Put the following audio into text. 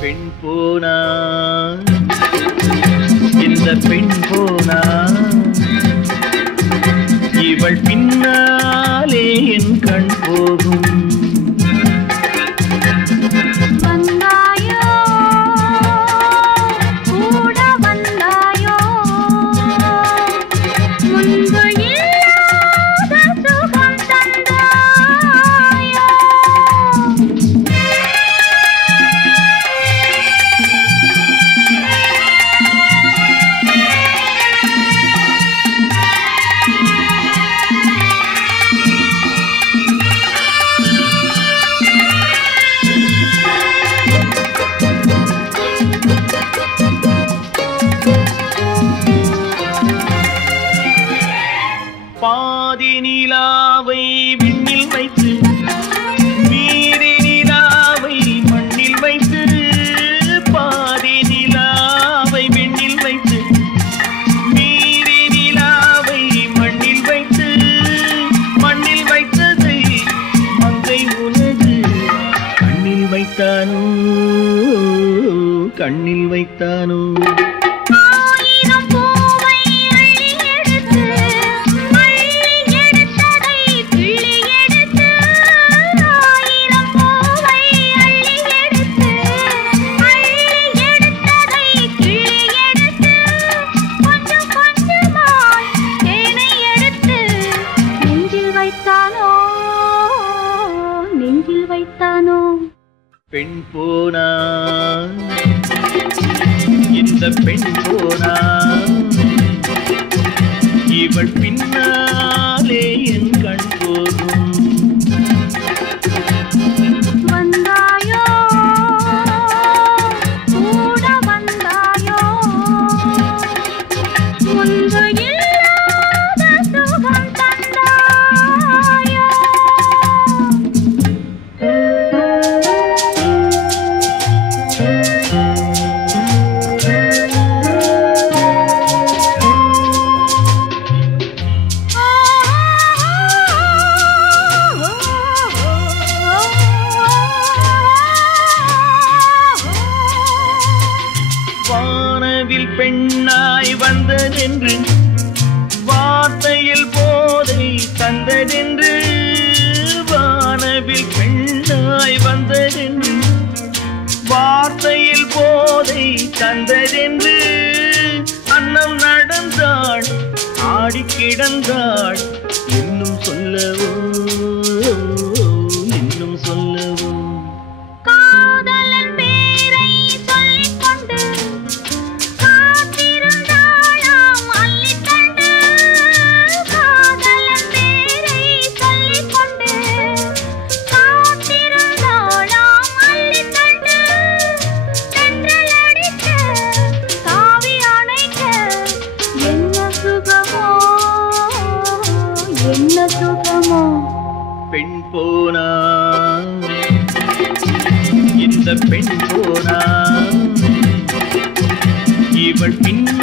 பெண் போனா இந்த பெண் போனா இவள் பின்னாலே என் கண் போகும். பாதி நிலாவை விண்ணில் வைத்து மீறி நிலாவை மண்ணில் வைத்து, பாதி நிலாவை விண்ணில் வைத்து மீறி நிலாவை மண்ணில் வைத்து, மண்ணில் வைத்ததை மங்கை உனது கண்ணில் வைத்தானோ, கண்ணில் வைத்தானோ. பெண் போனா இந்த பெண் போனா இவள் பின்னாலே என் கண் போகும். வந்தாயோ கூட வந்தாயோ முன்பு இல்லாத சுகம் தந்தாயோ. வானவில் பெண்ணாய் வந்ததென்று வார்த்தையில் போதை தந்ததென்று, வானவில் பெண்ணாய் வந்ததென்று வார்த்தையில் போதை தந்ததென்று, அன்னம் நடந்தாள் ஆடி கிடந்தாள் இன்னும் சொல்லவோ, இன்னும் சொல்லவோ. என்ன சுகமோ பெண் போனா இந்த பெண் போனா இவள் பின்ன